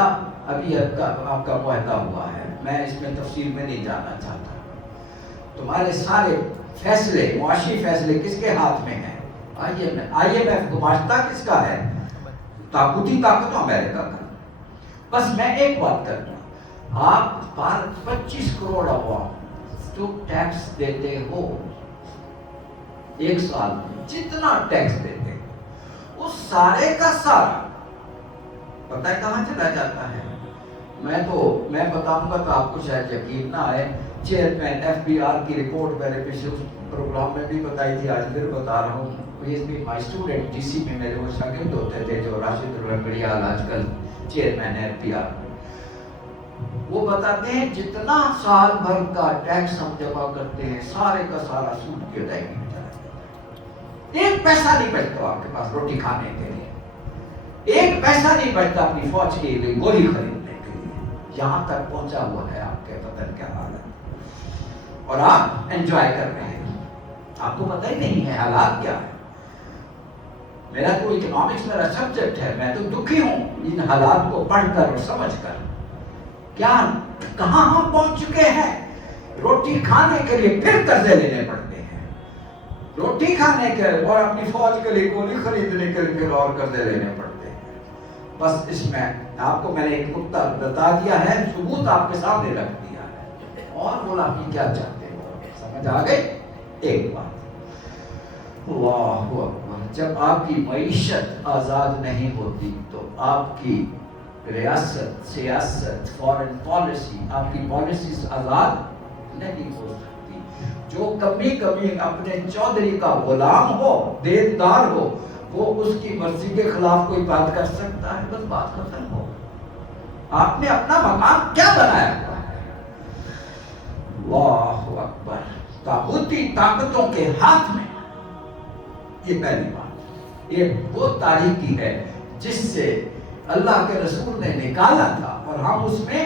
ابھی آپ کا معاہدہ ہوا ہے، میں اس میں تفصیل میں نہیں جانا چاہتا. تمہارے سارے فیصلے، معاشی فیصلے کس کے ہاتھ میں ہیں؟ IMF. گماشتہ کس کا ہے؟ طاقتی طاقت امریکہ کا. بس میں ایک بات کرتا ہوں، آپ 25 کروڑ عوام جو ٹیکس دیتے ہو ایک سال میں، جتنا ٹیکس دیتے ہو اس سارے کا سارا پتہ ہے کہاں چلا جاتا ہے؟ میں بتاؤں گا تو آپ کو شاید یقین نہ آئے. چیئرمین FBR کی رپورٹ میں نے پچھلے پروگرام میں بھی بتائی تھی، آج پھر بتا رہا ہوں. مائی اسٹوڈنٹ DC میں میرے وہ شاگرد ہوتے تھے جو راشد الرنگڑیال آج کل چیئرمین FBR. وہ بتاتے ہیں جتنا سال بھر کا ٹیکس ہم جمع کرتے ہیں سارے کا سارا سود کی ادائیگی میں چلا جاتا ہے. ایک پیسہ نہیں بچتا آپ کے پاس روٹی کھانے کے لیے، ایک پیسہ نہیں بچتا اپنی فوج کے لیے گولی خریدنے کے لیے. یہاں تک پہنچا ہوا ہے آپ کے وطن کا حالت، اور آپ انجوائے کر رہے ہیں. آپ کو پتہ ہی نہیں ہے حالات کیا ہے. میرا تو اکنامکس میرا سبجیکٹ ہے، میں تو دکھی ہوں ان حالات کو پڑھ کر اور سمجھ کر. کیا کہاں ہم پہنچ چکے ہیں؟ روٹی کھانے کے لیے پھر قرضے لینے پڑتے ہیں، روٹی کھانے کے اور اپنی فوج کے لیے گولی خریدنے کے لیے پھر اور قرضے لینے پڑتے ہیں. بس اس میں آپ کو میں نے ایک نقطہ بتا دیا ہے، ثبوت آپ کے سامنے رکھ دیا ہے. اور غلامی کیا چاہتے ہو؟ سمجھ آ گئی؟ ایک بات، اللہ اکبر. جب آپ کی معیشت آزاد نہیں ہوتی تو آپ کی ریاست، سیاست، فارن پالیسی، آپ کی پالیسیز آزاد نہیں ہو سکتی. جو کبھی اپنے چودھری کا غلام ہو، دیندار ہو، وہ اس کی مرضی کے خلاف کوئی بات کر سکتا ہے؟ بس بات ختم ہو. آپ نے اپنا مقام کیا بنایا ہوا ہے؟ اللہ اکبر. طاغوتی طاقتوں کے ہاتھ میں. یہ پہلی بات. یہ وہ تاریکی ہے جس سے اللہ کے رسول نے نکالا تھا اور ہم اس میں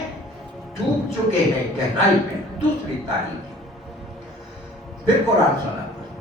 ڈوب چکے ہیں گہرائی میں. دوسری تاریکی پھر قرآن سنا،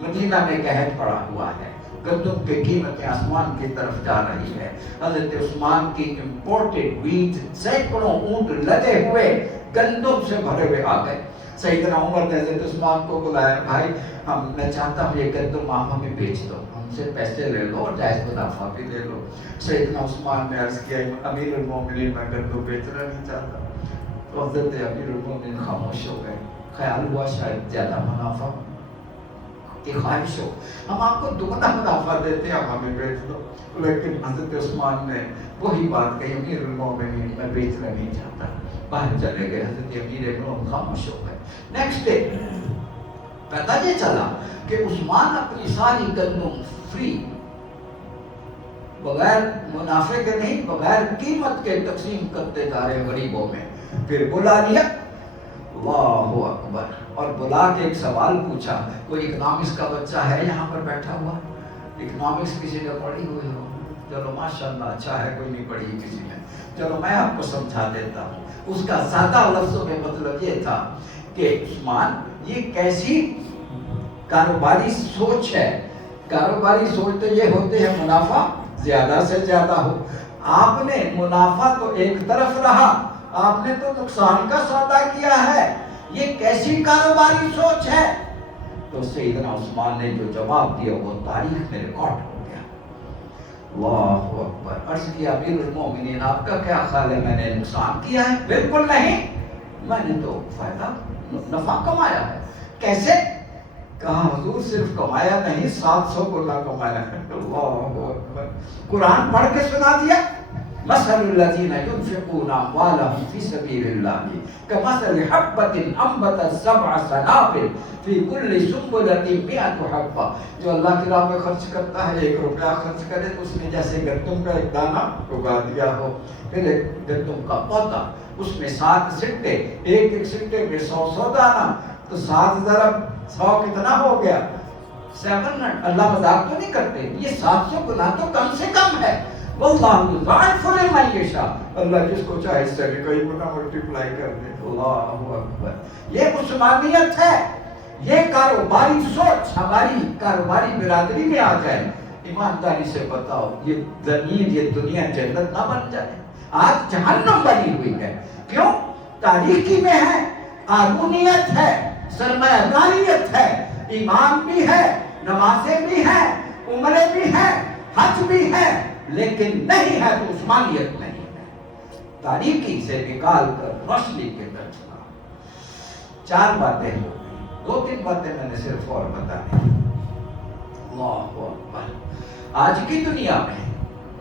مدینہ میں قحط پڑا ہوا ہے، گندم کی قیمتیں آسمان کی طرف جا رہی ہے. حضرت عثمان کی امپورٹڈ ویٹ سینکڑوں اونٹ لدے ہوئے گندم سے بھرے ہوئے آ گئے. سیدنا عمر نے حضرت عثمان کو بلایا، بھائی میں چاہتا ہوں یہ گندم آپ ہمیں بیچ دو، ہم سے پیسے لے لو اور جائز منافع بھی لے لو. سیدنا عثمان نے عرض کیا، امیر المومنین میں گندم بیچنا نہیں چاہتا. تو حضرت امیر المومنین خاموش ہو گئے. خیال ہوا شاید زیادہ منافع کی خواہش ہو، ہم آپ کو دگنا منافع دیتے ہیں، آپ ہمیں بیچ دو. لیکن حضرت عثمان نے وہی بات کہی، امیر المومنین میں بیچنا نہیں چاہتا. باہر چلے گئے. حضرت امیر المومنین خاموش ہو گئے. نیکسٹ ڈے پتہ یہ چلا کہ عثمان اپنی ساری گندم فری، بغیر منافع کے نہیں، بغیر قیمت کے تقسیم کرتے جا رہے غریبوں میں. پھر بلا لیا، اللہ اکبر، اور بلا کے ایک سوال پوچھا. کوئی اکنامکس کا بچہ ہے یہاں پر بیٹھا ہوا؟ اکنامکس کسی نے پڑھی ہوئی ہو؟ چلو ماشاءاللہ اچھا ہے، کوئی نہیں پڑھی کسی نے. چلو میں آپ کو سمجھا دیتا ہوں. اس کا سادہ لفظوں میں مطلب یہ تھا کہ عثمان یہ کیسی کاروباری سوچ ہے. کاروباری سوچ تو یہ ہوتے ہیں منافع زیادہ سے زیادہ ہو. آپ نے منافع تو ایک طرف رہا، آپ نے تو نقصان کا سودا کیا ہے. یہ کیسی کاروباری سوچ ہے؟ تو سیدنا عثمان نے جو جواب دیا وہ تاریخ میں ریکارڈ ہو گیا. اللہ اکبر. عرض کیا، امیر المومنین آپ کا کیا خیال ہے، میں نے نقصان کیا ہے؟ بالکل نہیں، میں نے تو فائدہ نفع کمایا ہے. کیسے؟ کہا حضور صرف کمایا نہیں، 700 گنا کمایا ہے. اللہ اکبر. قرآن پڑھ کے سنا دیا. مثل الذین ينفقون اموالهم فی سبیل اللہ کمثل حبۃ انبتت سبع سنابل فی کل سنبلۃ مئۃ حبۃ. جو اللہ کی راہ میں خرچ کرتا ہے، 1 روپیہ خرچ کرے تو اس میں جیسے گندم کا ایک دانہ اگا دیا ہو، پھر ایک گندم کا پودا، اس میں 7 سٹے، ایک سٹے میں 100 دانہ، تو 7 ضرب 100 کتنا ہو گیا؟ 700. اللہ مذاق تو نہیں کرتے، یہ 700 گنا تو کم سے کم ہے. واللہ یضاعف لمن یشاء. اللہ جس کو چاہے اس سے بھی کئی گنا ملٹیپلائی کر دے. اللہ اکبر. یہ عثمانیت ہے. یہ کاروباری سوچ ہماری کاروباری برادری میں آ جائے. ایمانداری سے بتاؤ، یہ زمین، یہ دنیا جنت نہ بن جائے. آج جہنم بنی ہوئی ہے. کیوں؟ تاریخی میں ہے، قانونیت ہے، سرمایہ داریت ہے، ایمان بھی ہے، نمازیں بھی ہیں، عمرے بھی ہیں، حج بھی ہے، لیکن نہیں ہے تو عثمانیت نہیں ہے. تاریکی سے نکال کر روشنی کے درج لا. 4 باتیں ہو گئی، 2-3 باتیں میں نے صرف اور بتائی. اللہ اکبر. آج کی دنیا میں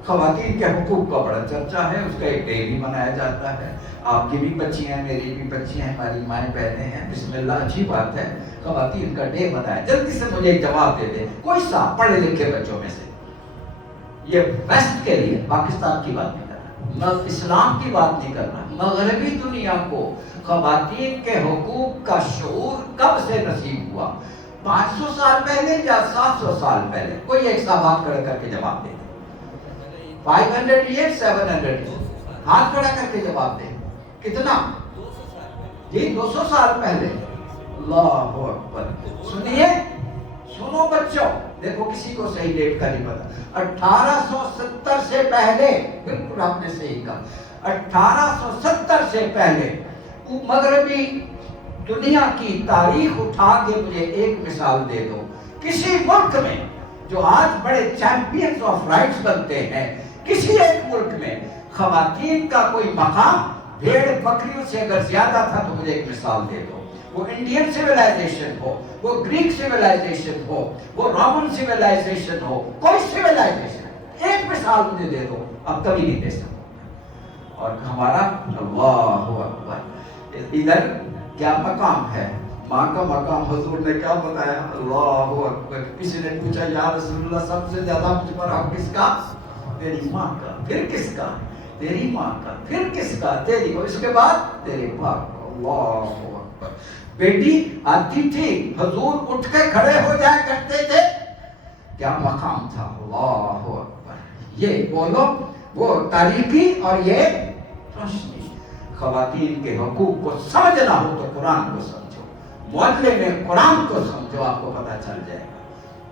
خواتین کے حقوق کا بڑا چرچا ہے، اس کا ایک ڈے بھی منایا جاتا ہے. آپ کی بھی بچیاں ہیں، میری بھی بچیاں ہیں، ہماری مائیں بہنیں ہیں. بسم اللہ، اچھی بات ہے، خواتین کا ڈے منایا. جلدی سے مجھے ایک جواب دے دیں، کوئی سا پڑھے لکھے بچوں میں سے. یہ ویسٹ کے لیے، پاکستان کی بات نہیں کر رہا، میں اسلام کی بات نہیں کر رہا. مغربی دنیا کو خواتین کے حقوق کا شعور کب سے نصیب ہوا؟ 500 سال پہلے یا 700 سال پہلے؟ کوئی ایک سا ہاتھ کھڑا کر کے جواب دے. 500 years 700 years؟ ہاتھ کھڑا کر کے جواب دے. کتنا؟ جی 200 سال پہلے. اللہ اکبر. سنیے، سنو بچوں، دیکھو کسی کو صحیح ڈیٹ کا نہیں پتا. 1870 سے پہلے، بالکل آپ نے صحیح کہا، 1870 سے پہلے مغربی دنیا کی تاریخ اٹھا کے مجھے ایک مثال دے دو. کسی ملک میں جو آج بڑے چیمپئنز آف رائٹس بنتے ہیں، کسی ایک ملک میں خواتین کا کوئی مقام بھیڑ بکریوں سے اگر زیادہ تھا تو مجھے ایک مثال دے دو. وہ انڈین سیولائزیشن ہو، وہ گریک سیولائزیشن ہو، وہ رومن سیولائزیشن ہو، کوئی سیولائزیشن، ایک مثال مجھے دے دو. اب کبھی نہیں دے سکتا. اور ہمارا اللہ اکبر، ادھر کیا مقام ہے؟ ماں کا مقام حضور نے کیا بتایا؟ اللہ اکبر. کسی نے پوچھا یا رسول اللہ سب سے زیادہ مجھ پر حق کس کا؟ تیری ماں کا. پھر کس کا؟ تیری ماں کا. پھر کس کا؟ تیری. اور اس کے بعد تیرے باپ کا. اللہ اکبر. بیٹی آتی تھی، حضور اٹھ کے کھڑے ہو جایا کرتے تھے. کیا مقام تھا؟ اللہ اکبر. یہ بولو، وہ تاریخی اور یہ روشنی. خواتین کے حقوق کو سمجھنا ہو تو قرآن کو سمجھو، معلم میں قرآن کو سمجھو، آپ کو پتہ چل جائے گا.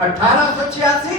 1886,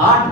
8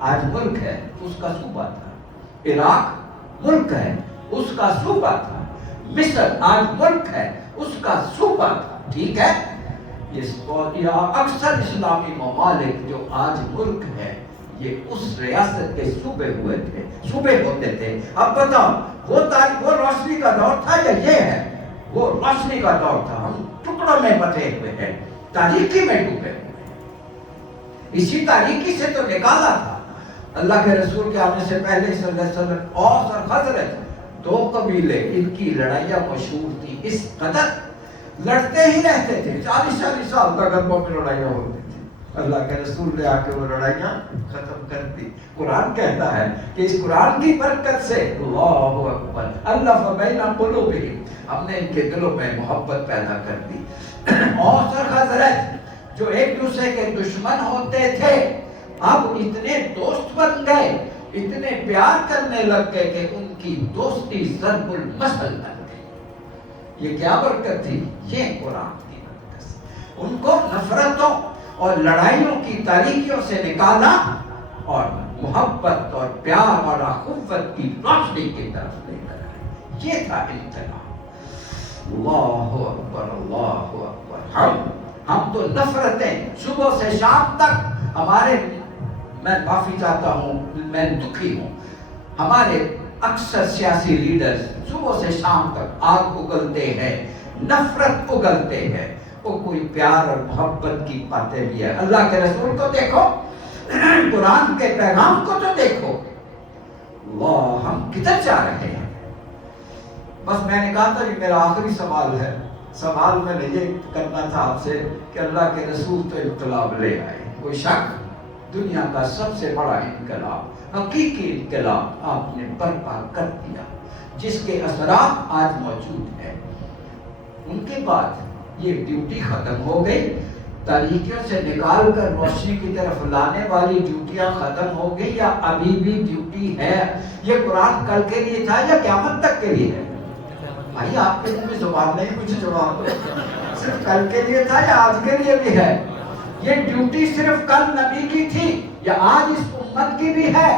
آج ملک ہے، اس کا صوبہ تھا. عراق ملک ہے، اس کا صوبہ تھا. مصر آج ملک ہے، اس کا صوبہ تھا. ٹھیک ہے، یہ اکثر اسلامی ممالک جو آج ملک ہے یہ اس ریاست کے صوبے ہوئے تھے، صوبے ہوتے تھے. اب بتاؤ وہ روشنی کا دور تھا یا یہ ہے؟ وہ روشنی کا دور تھا. ہم ٹکڑوں میں بٹے ہوئے ہیں، تاریکی میں ڈوبے ہوئے. اسی تاریکی سے تو نکالا تھا اللہ کے رسول کے آنے سے پہلے صلی اللہ علیہ وسلم. اوس اور خزرج دو قبیلے، ان کی لڑائیاں مشہور تھی. اس قدر لڑتے ہی رہتے تھے، 40 سال تک گھروں میں لڑائیاں ہوتی تھی. اللہ کے رسول نے آ کے وہ لڑائیاں ختم کر دی. قرآن کہتا ہے کہ اس قرآن کی برکت سے اللہ اکبر الف بین قلوبہم، ہم نے ان کے دلوں میں محبت پیدا کر دی. اوس اور خزرج جو ایک دوسرے کے دشمن ہوتے تھے اب اتنے دوست بن گئے، اتنے پیار کرنے لگ گئے کہ ان کی دوستی ضرب المثل بن گئی. یہ کیا برکت تھی؟ یہ قرآن کی برکت. ان کو نفرتوں اور لڑائیوں کی تاریکیوں سے نکالا اور محبت اور پیار اور اخوت کی روشنی کی طرف لے کر آئے. یہ تھا انقلاب. اللہ اکبر اللہ اکبر. ہم تو نفرتیں صبح سے شام تک ہمارے، میں معافی چاہتا ہوں، میں دکھی ہوں، ہمارے اکثر سیاسی لیڈرز صبح سے شام تک آگ اگلتے ہیں، نفرت اگلتے ہیں. وہ کوئی پیار اور محبت کی باتیں بھی ہے. اللہ کے رسول کو دیکھو، قرآن کے پیغام کو تو دیکھو. اللہ، ہم کدھر جا رہے ہیں؟ بس میں نے کہا تھا یہ میرا آخری سوال ہے. سوال میں نے یہ کرنا تھا آپ سے کہ اللہ کے رسول تو انقلاب لے آئے. کوئی شک؟ دنیا کا سب سے بڑا انقلاب، حقیقی انقلاب آپ نے برپا کر دیا، جس کے اثرات آج موجود ہیں. ان کے بعد یہ ڈیوٹی ختم ہو گئی. تاریکیوں سے نکال کر روشنی کی طرف لانے والی ڈیوٹیاں ختم ہو گئی یا ابھی بھی ڈیوٹی ہے؟ یہ قرآن کل کے لیے تھا یا قیامت تک کے لیے ہے؟ بھائی آپ کے منہ میں زبان نہیں، کچھ جواب دو. صرف کل کے لیے تھا یا آج کے لیے بھی ہے؟ یہ ڈیوٹی صرف کل نبی کی تھی یا آج اس امت کی بھی ہے؟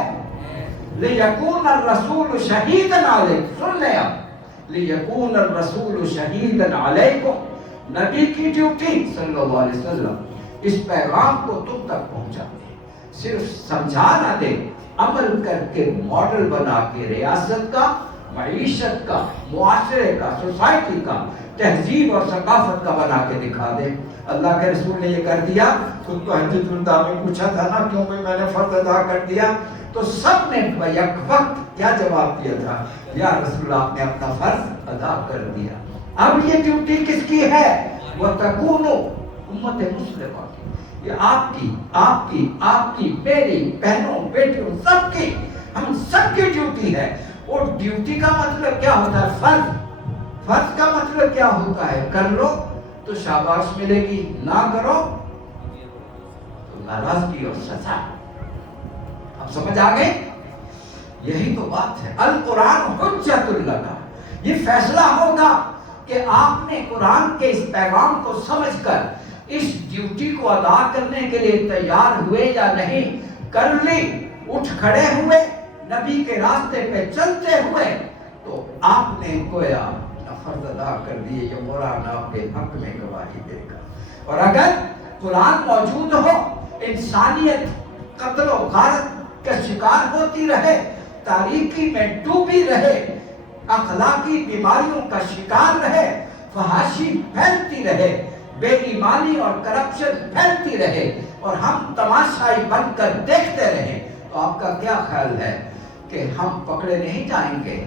لِيَكُونَ الرَّسُولُ شَهِيدًا عَلَيْكُمْ. سن لیں آپ، لِيَكُونَ الرَّسُولُ شَهِيدًا عَلَيْكُمْ. نبی کی ڈیوٹی صلی اللہ علیہ وسلم اس پیغام کو تم تک پہنچا دے، صرف سمجھا نہ دے، عمل کر کے ماڈل بنا کے ریاست کا، معیشت کا، معاشرے کا، سوسائٹی کا، تہذیب اور ثقافت کا بنا کے دکھا دے. اللہ کے رسول نے یہ کر دیا. خود کو حجۃ الوداع میں پوچھا تھا نا کیوں میں نے فرض ادا کر دیا، تو سب نے یک وقت کیا جواب دیا تھا؟ یا رسول اللہ، آپ نے اپنا فرض ادا کر دیا. اب یہ ڈیوٹی کس کی ہے؟ وَتَكُونُ امت مسلمہ کی. یہ آپ کی میری بہنوں بیٹیوں سب کی، ہم سب کی ڈیوٹی ہے. اور ڈیوٹی کا مطلب کیا ہوتا ہے؟ فرض کا مطلب کیا ہوتا ہے؟ کر لو تو شاباش ملے گی، نہ کرو تو ناراضگی اور سزا. اب سمجھ آ گئے؟ یہی تو بات ہے. القرآن حجت لک. یہ فیصلہ ہوگا کہ آپ نے قرآن کے اس پیغام کو سمجھ کر اس ڈیوٹی کو ادا کرنے کے لیے تیار ہوئے یا نہیں. کر لی، اٹھ کھڑے ہوئے، نبی کے راستے پہ چلتے ہوئے، تو آپ نے گویا فرض ادا کر دیے. یہ قرآن آپ کے حق میں گواہی دے گا. اور اگر قرآن موجود ہو، انسانیت قتل و غارت کا شکار ہوتی رہے، تاریکی میں ڈوبی رہے، اخلاقی بیماریوں کا شکار رہے، فحاشی پھیلتی رہے، بے ایمانی اور کرپشن پھیلتی رہے، اور ہم تماشائی بن کر دیکھتے رہیں، تو آپ کا کیا خیال ہے کہ ہم پکڑے نہیں جائیں گے؟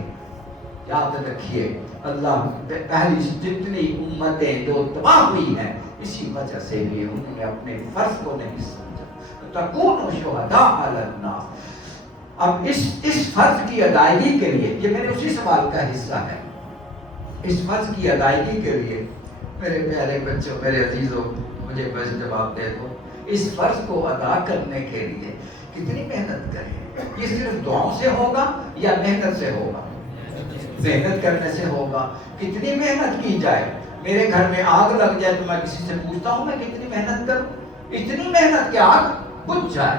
یاد رکھیے، اللہ پہلی جتنی امتیں جو تباہ ہوئی ہیں اسی وجہ سے بھی انہوں نے اپنے فرض کو نہیں سمجھا. تکونوا شہداء علی الناس. اب اس فرض کی ادائیگی کے لیے، یہ میرے اسی سوال کا حصہ ہے، اس فرض کی ادائیگی کے لیے میرے پیارے بچوں، میرے عزیزوں، مجھے بس جواب دے دو، اس فرض کو ادا کرنے کے لیے کتنی محنت کریں؟ یہ صرف دعاؤں سے ہوگا یا محنت سے ہوگا؟ محنت کرنے سے ہوگا. کتنی محنت کی جائے؟ میرے گھر میں آگ لگ جائے تو میں کسی سے پوچھتا ہوں میں کتنی محنت کروں؟ اتنی محنت کہ آگ بجھ جائے.